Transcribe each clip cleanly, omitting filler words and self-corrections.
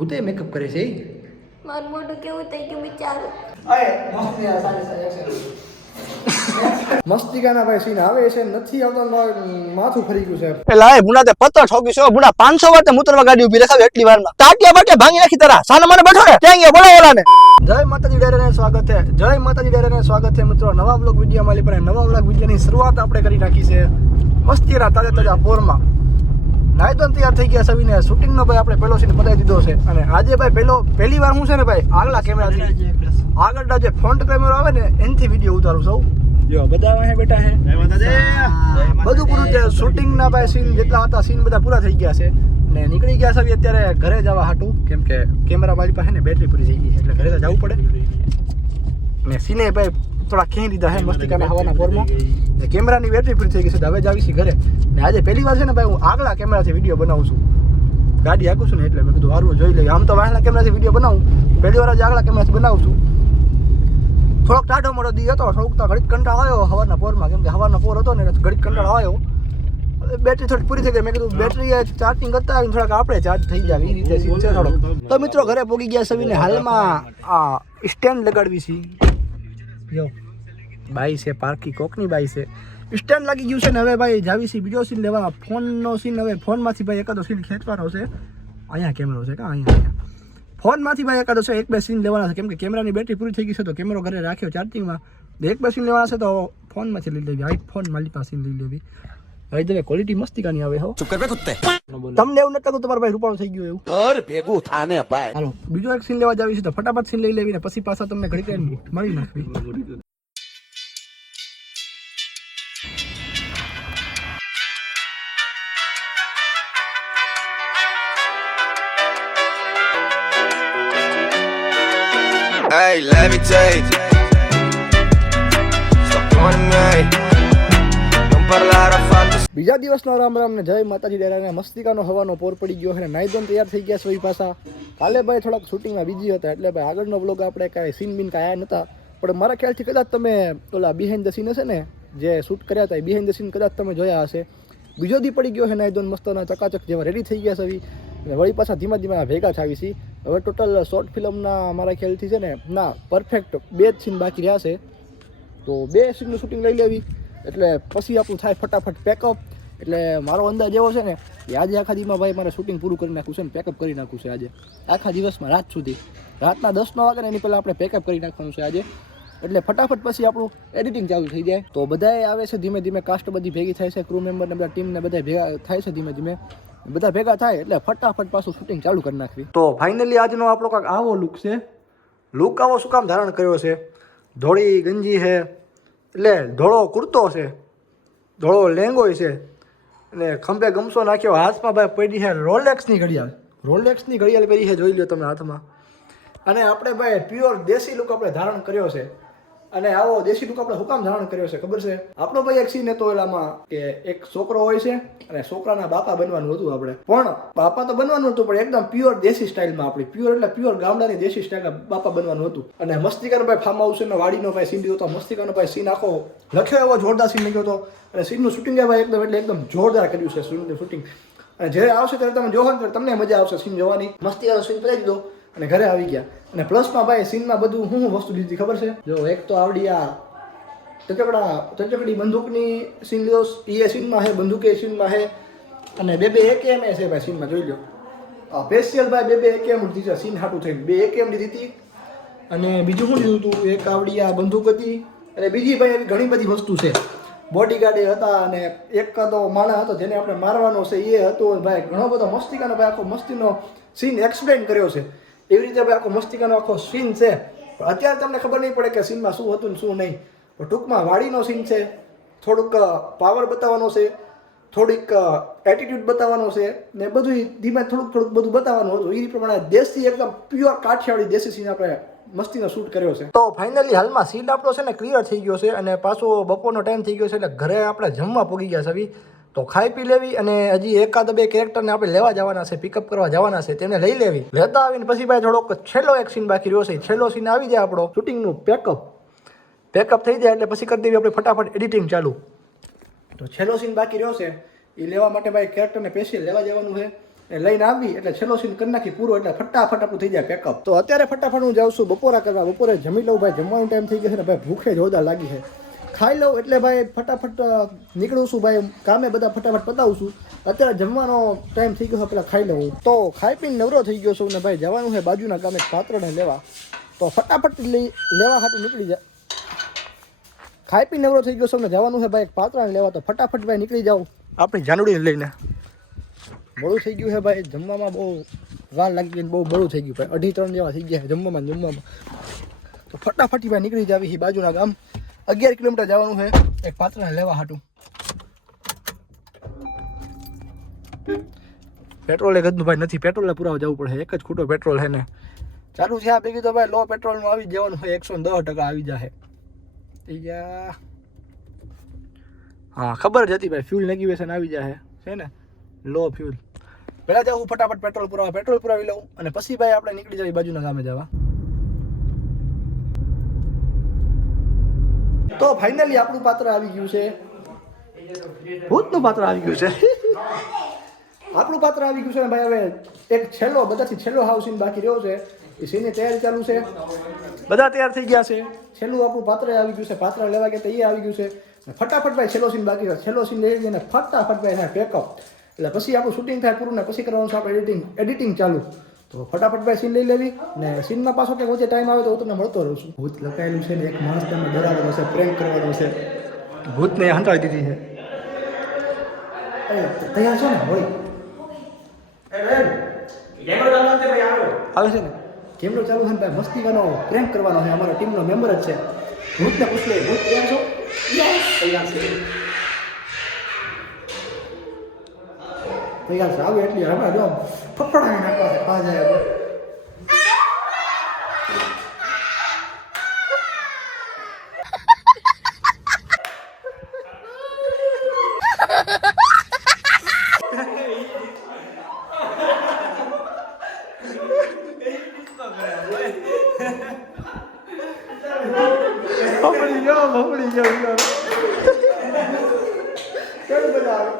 ભૂતે makeup કરે છે મારું મોઢું કેવું થઈ ગયું વિચારો. મસ્તિકાના ભાઈ સીન આવે છે નથી આવતા માથું ફરી ગયું છે. એલા એ બુડા તે પત્તો ઠોકી છો બુડા 500 વાર તે મૂતરવા ગાડી ઊભી રખાવી એટલી વારમાં ટાટિયા બાટિયા ભાંગી નાખી તારા સાનો મને બેઠો ને ક્યાં ગયા બોલો ઓલાને. જય માતાજી ડેરાને સ્વાગત છે. જય માતાજી ડેરાને સ્વાગત છે મિત્રો. નવા બ્લોગ વિડીયો માલી પર નવા બ્લોગ વિડીયોની શરૂઆત આપણે કરી નાખી છે મસ્તીના તાજા પોરમાં. નાઈ તો તૈયાર થઈ ગયા સવીને શૂટિંગનો ભાઈ આપણે પહેલો સીન બતાવી દીધો છે. અને આજે ભાઈ પહેલી વાર હું છે ને ભાઈ આગલા કેમેરાથી આગળના જે ફ્રન્ટ કેમેરો આવે ને એનથી વિડીયો ઉતારું સૌ. જો બધા અહીંયા બેઠા છે. બધું પૂરું છે. શૂટિંગના ભાઈ સીન જેટલા હતા સીન બધા પૂરા થઈ ગયા છે ને નીકળી ગયા છે અત્યારે ઘરે જવા હાટું. કેમ કે કેમેરા મારી પાસે ને બેટરી પૂરી થઈ ગઈ એટલે ઘરે જવું પડે ને સીને ભાઈ થોડા ખેંચી દીધા છે મસ્તિકાના હવાના પોરમાં ને કેમેરાની બેટરી પૂરી થઈ ગઈ છે. હવે જ આવીશ ઘરે ને આજે પહેલી વાર છે ને ભાઈ હું આગલા કેમેરાથી વિડીયો બનાવું છું. ગાડી હાકું છું ને એટલે મેં કીધું સારું જોઈ લઈએ. આમ તો વાહના કેમેરાથી વિડીયો બનાવું પહેલી વાર જ આગલા કેમેરાથી બનાવું છું. થોડોક ટાઢો મોટો દી હતો થોડુંક તો ઘડીક કંટાળો આવ્યો હવાના પોરમાં. કેમ કે હવાના પોર હતો ને ઘડીક કંટાળો આવ્યો. બેટરી થોડી પૂરી થઈ ગઈ. મેં કીધું બેટરી ચાર્જિંગ કરતા આવીને થોડાક આપણે ચાર્જ થઈ જાય એ રીતે સીન છે થોડોક. તો મિત્રો ઘરે પોગી ગયા સવીને હાલમાં આ સ્ટેન્ડ લગાડવી છે. જો બાઈ છે પાર્કી કોકની બાઈ છે સ્ટેન્ડ લાગી ગયું છે ને હવે ભાઈ જાવી છે બીજો સીન લેવા. ફોનનો સીન હવે ફોનમાંથી ભાઈ એકાદો સીન ખેંચવાનો છે. અહીંયા કેમેરો છે કા અહીંયા ફોનમાંથી ભાઈ એકાદો છે એક બે સીન લેવાના છે. કેમ કે કેમેરાની બેટરી પૂરી થઈ ગઈ છે તો કેમેરો ઘરે રાખ્યો ચાર્જિંગમાં. એક બે સીન લેવાના છે તો ફોનમાંથી લઈ લેવી. આઈફોન મારી પાસે સીન લઈ લેવી. ભાઈ તમે ક્વોલિટી મસ્તિકાની આવે હો. ચૂપ કર બે કુત્તે. તમને એવું નથી લાગતું તમારા ભાઈ રૂપાળો થઈ ગયો એવું? ઓર ભેગું થાને ભાઈ. હાલો બીજો એક સીન લેવા જાવી છે તો ફટાફટ સીન લઈ લેવી ને પછી પાછા તમને ઘડી કરીને મળી નાખવી. Hey, levitate. Stop pointing me. Don't parlare affatto. બીજા દિવસનો રામ રામ ને જય માતાજી ડેરાને મસ્તિકાનો હવાનો પોર પડી ગયો અને નાઈ ધોઈને તૈયાર થઈ ગયા છે પાછા. કાલે ભાઈ થોડાક શૂટિંગમાં બીજી હતા એટલે ભાઈ આગળનો બ્લોગ આપણે કાંઈ સીન બીન કાંઈ આવ્યા નહોતા. પણ મારા ખ્યાલથી કદાચ તમે ઓલા બિહાઇન્ડ ધ સીન હશે ને જે શૂટ કર્યા હતા એ બિહાઇન્ડ ધ સીન કદાચ તમે જોયા હશે. બીજો દી પડી ગયો છે નાઈ ધોઈને મસ્તના ચકાચક જેવા રેડી થઈ ગયા છે અને વળી પાછા ધીમા ધીમા ભેગા થાવી છે. હવે ટોટલ શોર્ટ ફિલ્મના મારા ખ્યાલથી છે ને ના પરફેક્ટ 2 જ સીન બાકી રહ્યા છે તો 2 સીનનું શૂટિંગ લઈ લેવી એટલે પછી આપણું થાય ફટાફટ પેકઅપ. એટલે મારો અંદાજ એવો છે ને કે આજે આખા દિવસમાં ભાઈ મારે શૂટિંગ પૂરું કરી નાખવું છે ને પેકઅપ કરી નાખવું છે આજે આખા દિવસમાં રાત સુધી. રાતના 10 વાગે ને એની પહેલાં આપણે પેકઅપ કરી નાખવાનું છે આજે. એટલે ફટાફટ પછી આપણું એડિટિંગ ચાલુ થઈ જાય. તો બધાએ આવે છે ધીમે ધીમે કાસ્ટ બધી ભેગી થાય છે ક્રૂ મેમ્બર ને બધા ટીમને બધા ભેગા થાય છે ધીમે ધીમે. બધા ભેગા થાય એટલે ફટાફટ પાછું શૂટિંગ ચાલુ કરી નાખવી. તો ફાઇનલી આજનો આપણો કાંઈક આવો લુક છે. લુક આવો શું કામ ધારણ કર્યો છે? ધોળી ગંજી છે એટલે ધોળો કુર્તો છે, ધોળો લેંગો છે અને ખંભે ગમસો નાખ્યો. હાથમાં ભાઈ પડી છે રોલેક્સની ઘડિયાળ. રોલેક્સની ઘડિયાળ પહેરી છે જોઈ લો તમે હાથમાં. અને આપણે ભાઈ પ્યોર દેશી લુક આપણે ધારણ કર્યો છે. અને આવો દેશી લુક આપણે શું કામ ધારણ કર્યો છે ખબર છે? આપણો ભાઈ એક સીન હતો એલામાં કે એક છોકરો હોય છે અને છોકરાના બાપા બનવાનું હતું આપણે. પણ બાપા તો બનવાનું હતું પણ એકદમ પ્યોર દેશી સ્ટાઇલમાં આપણી પ્યોર એટલે પ્યોર ગામડાની દેશી સ્ટાઇલમાં બાપા બનવાનું હતું. અને મસ્તિકાનો ભાઈ ફાર્મ હાઉસ એનો વાડીનો ભાઈ સીન દીધો હતો. મસ્તિકાનો ભાઈ સીન આખો લખ્યો એવો જોરદાર સીન લખ્યો હતો. અને સીનનું શૂટિંગ ભાઈ એકદમ જોરદાર કર્યું છે શૂટિંગ. અને જ્યારે આવશે ત્યારે તમે જોવો ને તમને મજા આવશે સીન જોવાની. મસ્તિકાનો સીન પતાવી દીધો અને ઘરે આવી ગયા. અને પ્લસમાં ભાઈ સીનમાં બધું હું વસ્તુ લીધી ખબર છે? જો એક તો આવડી આ તચકડી બંદૂકની સીન લીધો એ સીનમાં છે, બંદૂકે સીનમાં છે અને બે AKM છે ભાઈ સીનમાં જોઈ લો. સ્પેશિયલ ભાઈ બે AKM લીધી છે સીન હાટું થઈને. 2 AKM લીધી હતી અને બીજું શું લીધું હતું? એક આવડી આ બંદૂક હતી અને બીજી ભાઈ એવી ઘણી બધી વસ્તુ છે. બોડીગાર્ડ હતા અને એક તો માણસ હતો જેને આપણે મારવાનો છે એ હતો ભાઈ. ઘણો બધો મસ્તિકાનો ભાઈ આખો મસ્તીનો સીન એક્સપ્લેન કર્યો છે. એવી રીતે ભાઈ આખો મસ્તિકાનો આખો સીન છે. પણ અત્યારે તમને ખબર નહીં પડે કે સીનમાં શું હતું ને શું નહીં. પણ ટૂંકમાં વાડીનો સીન છે. થોડુંક પાવર બતાવવાનો છે, થોડીક એટીટ્યુડ બતાવવાનો છે ને બધું ધીમે થોડુંક બધું બતાવવાનું હતું. એ પ્રમાણે દેશી એકદમ પ્યોર કાઠિયાવાડી દેશી સીન આપણે મસ્તીનો શૂટ કર્યો છે. તો ફાઇનલી હાલમાં સીન આપણો છે ને ક્લિયર થઈ ગયો છે અને પાછો બપોરનો ટાઈમ થઈ ગયો છે એટલે ઘરે આપણે જમવા પહોંચી ગયા છે. તો ખાઈ પી લેવી અને હજી એકાદ 2 કેરેક્ટરને આપણે લેવા જવાના છે, પિકઅપ કરવા જવાના છે, તેને લઈ લેવી. લેતા આવીને પછી ભાઈ થોડોક છેલ્લો એક સીન બાકી રહ્યો છે. છેલ્લો સીન આવી જાય આપણો શૂટિંગનું પેકઅપ થઈ જાય એટલે પછી કરી દેવી આપણે ફટાફટ એડિટિંગ ચાલુ. તો છેલ્લો સીન બાકી રહ્યો છે એ લેવા માટે ભાઈ કેરેક્ટરને સ્પેશિયલ લેવા જવાનું છે. એ લઈને આવી એટલે છેલ્લો સીન કરી નાખી પૂરો એટલે ફટાફટ આપણું થઈ જાય પેકઅપ. તો અત્યારે ફટાફટ હું જાઉં છું બપોરા કરવા. બપોરે જમી લઉં ભાઈ, જમવાનો ટાઈમ થઈ ગયો છે ને ભાઈ, ભૂખે જોરદાર લાગી છે. ખાઈ લઉં એટલે ભાઈ ફટાફટ નીકળું છું ભાઈ, કામે બધા ફટાફટ પતાવું છું. અત્યારે જમવાનો ટાઈમ થઈ ગયો, પેલા ખાઈ લઉં. તો ખાઈ પીને નવરો થઈ ગયો છું ને ભાઈ જવાનું છે બાજુના ગામે પાત્રને લેવા. તો ફટાફટ લેવા હાટું નીકળી જાય. ખાઈ પીને નવરો થઈ ગયો છું ને જવાનું છે ભાઈ પાત્રને લેવા. તો ફટાફટ ભાઈ નીકળી જાઉં આપણી જાનુડીને લઈને. મોડું થઈ ગયું છે ભાઈ, જમવામાં બહુ વાર લાગી ગઈ, બહુ મોડું થઈ ગયું ભાઈ, 2:30 જેવા થઈ ગયા છે જમવામાં. તો ફટાફટ ભાઈ નીકળી જાવી બાજુના ગામ. 11 કિલોમીટર જવાનું છે એક પાત્રને લેવા હાટું. પેટ્રોલ એ ગદનું ભાઈ નથી, પેટ્રોલે પુરાવા જવું પડે. એક જ ખૂટો પેટ્રોલ છે ને ચાલુ છે આ ભેગી. તો ભાઈ લો પેટ્રોલનું આવી જવાનું હોય, 110% આવી જાય. હા ખબર જ હતી ભાઈ, ફ્યુલ નેગિવેશન આવી જાય છે ને, લો ફ્યુલ. પહેલાં જાઉં ફટાફટ પેટ્રોલ પુરાવી લઉં અને પછી ભાઈ આપણે નીકળી જઈએ બાજુના ગામે જવા. તો ફાઇનલી આપણું પાત્ર આવી ગયું છે, ભૂતનું પાત્ર આવી ગયું છે. આપણું પાત્ર આવી ગયું છે ને ભાઈ. હવે એક છેલ્લો, બધાથી છેલ્લો હાઉસ સીન બાકી રહ્યો છે. એ સીનની તૈયારી ચાલુ છે, બધા તૈયાર થઈ ગયા છે. છેલ્લું આપણું પાત્ર આવી ગયું છે, પાત્ર લેવા ગયા તો એ આવી ગયું છે. ફટાફટ ભાઈ છેલ્લો સીન બાકી છે, છેલ્લો સીન લઈ જઈને ફટાફટ ભાઈ પેકઅપ. એટલે પછી આપણું શૂટિંગ થાય પૂરું ને પછી કરવાનું છે આપણે એડિટિંગ ચાલુ. તો ફટાફટ ભાઈ સીન લઈ લેવી ને સીનમાં પાછો કે વચ્ચે ટાઈમ આવે તો હું તમને મળતો રહું છું. ભૂત લખાયેલું છે ને એક માણસ તમને ડરાવવાનો છે, પ્રેન્ક કરવાનો છે. ભૂતને હંતાડી દીધી છે. તૈયાર છો ને હોય આવે છે ને કેમેરો ચાલુ છે ને ભાઈ, મસ્તીવાનો પ્રેન્ક કરવાનો છે. અમારા ટીમનો મેમ્બર જ છે. ભૂતને પૂછ લે, ભૂત તૈયાર છો? તૈયાર છે. તૈયાર છે, આવે એટલી હમણાં જો ફફડાવી નાખવા છે. પા જાય ભફડી ગયો કેવી મજા આવે? કેવી મજા આવે?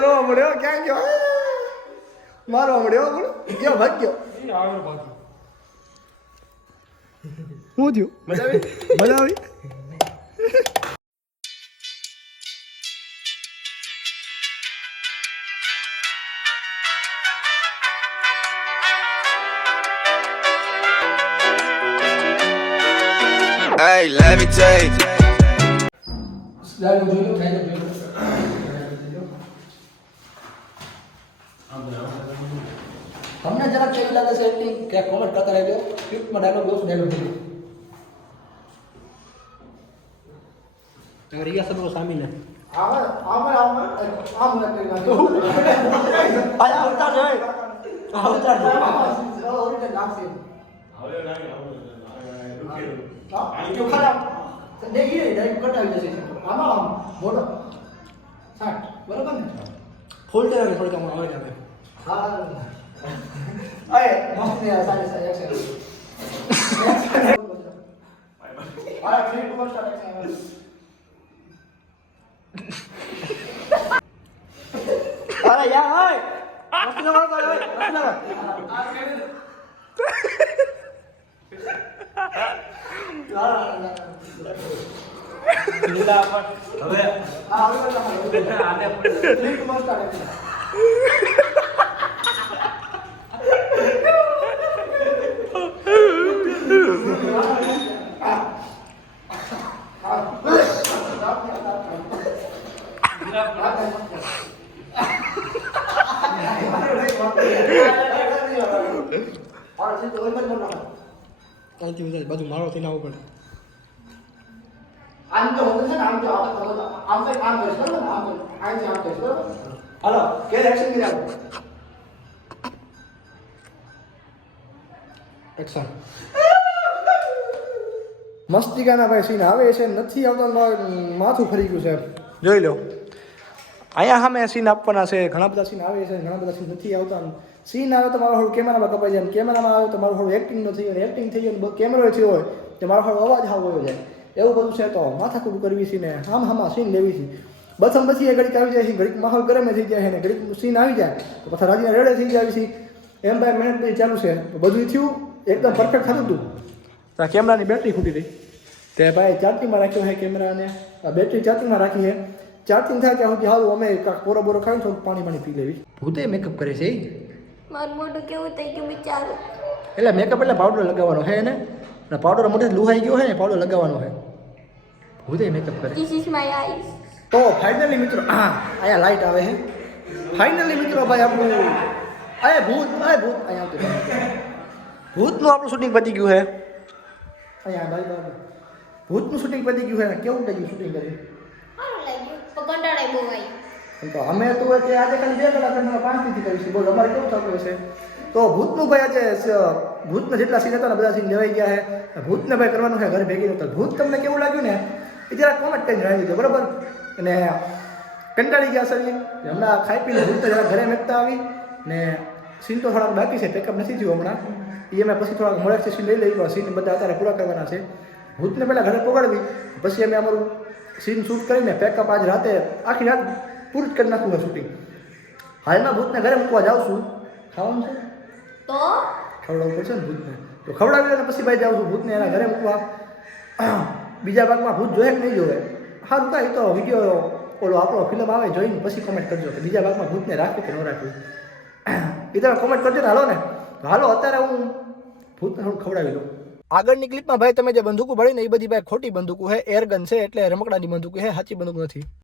રોવા મળ્યો, ક્યાં ગયો? મારવા મળ્યો, ગયો ભાગ્યો. શું થયું? મજા આવી? Hey, let me take. તમને જરાક કેવી લાગે છે એક્ટિંગ કે કોમેન્ટ કરતા રહેજો. સ્ક્રિપ્ટમાં ડાયલોગ બોલો, ડાયલોગ બોલો. રિયા સબરો સામીલ હે. આમ આયા ઉતાર જાય. ઉતાર જાય. ઓરિજિનલ નાખશે. જો ખરાબ દેખીએ ડાયરેક્ટ કટાવી જશે. આમાં મોટો 60 બરાબર ને? ફૂલ ટેલર થોડી કમ આવે છે. હા અરે મસ્ત ને સારી સારી એક્શન. આ ફ્રી ટુ સ્ટાર્ટ એક્શન. અરે યાર ઓય મસ્ત ના મારો ઓય મસ્ત ના નીલા પર હવે આ હવે આને ફ્રી ટુ સ્ટાર્ટ એક્શન. બધું મારો થઈને આવવું પડે. આમ તો હોતું છે ને, આમ તો આમ કઈ કામ કરીશ બરાબર ને? આમ કરીશ બરાબર. હાલો કે એક્શન કરી આપો. એક્શન. મસ્તિકાના ભાઈ સીન આવે છે, નથી આવતા, માથું ફરી ગયું છે. જોઈ લો અહીંયા સામે સીન આપવાના છે, ઘણા બધા સીન આવે છે, ઘણા બધા સીન નથી આવતા. સીન આવે તો મારો થોડું કેમેરામાં કપાઈ જાય, કેમેરામાં આવે તો મારું થોડું એક્ટિંગ ન થઈ જાય, એક્ટિંગ થઈ જાય ને કેમેરો થયો હોય તો મારો થોડો અવાજ હાવ વયો જાય. એવું બધું છે તો માથાકૂટ કરવી છે ને હામાં સીન લેવી છે. બસમ પછી એ ઘડીક આવી જાય છે, ઘડીક માહોલ ગરમ થઈ જાય છે ને ઘડીક સીન આવી જાય તો પછી રાજીના રેડે થઈ જાય છે. એમ ભાઈ મહેનત નહીં ચાલુ છે, બધું થયું એકદમ પરફેક્ટ થતું હતું. તો આ કેમેરાની બેટરી ખૂટી રહી તે ભાઈ ચાર્જિંગમાં રાખ્યો છે કેમેરાને, આ બેટરી ચાર્જિંગમાં રાખી છે. ચાર્જિંગ થાય ત્યાં સુધી હાલ અમે કાંક બોરો ખાઈને થોડુંક પાણી પી લેવી. ભૂતે મેકઅપ કરે છે મારું મોઢું કેવું થઈ ગયું વિચારો. એટલે મેકઅપ એટલે પાવડર લગાવવાનો છે ને, પાવડર મોઢે લુહાઈ ગયો છે ને પાવડર લગાવવાનો છે. ભૂતે મેકઅપ કરે. This is my eyes. તો ફાઇનલી મિત્રો અહીંયા લાઇટ આવે છે. ફાઇનલી મિત્રો ભાઈ આપણું ભૂત અહીંયા આવતું ભૂતનું આપણું શૂટિંગ પતી ગયું છે. અહીંયા ભાઈ ભૂતનું શૂટિંગ પતી ગયું છે ને કેવું થઈ ગયું શૂટિંગ કરી? સારું લાગ્યું પણ કંટાળાય બહુ આવી. તો અમે તો આજે ખાલી 2 કલાક 5 થી કરીશું. બોલો અમારે કેવું થતું હશે? તો ભૂતનું ભાઈ આજે ભૂતના જેટલા સીન હતા ને બધા સીન લેવાઈ ગયા છે. ભૂતને ભાઈ કરવાનું છે ઘરે ભેગી નહોતા. ભૂત તમને કેવું લાગ્યું ને એ જરા કોમેન્ટ કરીને જણાવી દીધો બરાબર. અને કંટાળી ગયા સર હમણાં ખાઈ પીને ભૂત જરા ઘરે મેકતા આવી ને સીન તો થોડાક બાકી છે, પેકઅપ નથી થયું હમણાં. એ અમે પછી થોડાક મળે સીન લઈ લઈ સીન બધા અત્યારે પૂરા કરવાના છે. ભૂતને પહેલાં ઘરે પકડવી પછી અમે અમારું સીન શૂટ કરીને પેકઅપ આજ રાતે આખી રાત પૂરું જ કરી નાખવું હોય શૂટિંગ. હાલમાં ભૂતને ઘરે મૂકવા જાઉં છું. ખાવાનું છે તો ખવડાવવું પડશે ને ભૂતને, તો ખવડાવી લે પછી ભાઈ જાઉં છું ભૂતને એના ઘરે મૂકવા. બીજા ભાગમાં ભૂત જોયે કે નહીં જોવે સારું કાંઈ તો વિડીયો ઓલો આપણો ફિલ્મ આવે જોઈને પછી કોમેન્ટ કરજો કે બીજા ભાગમાં ભૂતને રાખવું કે ન રાખવું. એ તમે કોમેન્ટ કરજો ને હાલો ને. હાલો અત્યારે હું ભૂતને થોડું ખવડાવી લઉં. આગળની ક્લિપમાં ભાઈ તમે જે બંદૂકો ભળી ને એ બધી ભાઈ ખોટી બંદૂકો છે, એરગન છે એટલે રમકડાની બંદૂકો છે, સાચી બંદૂક નથી.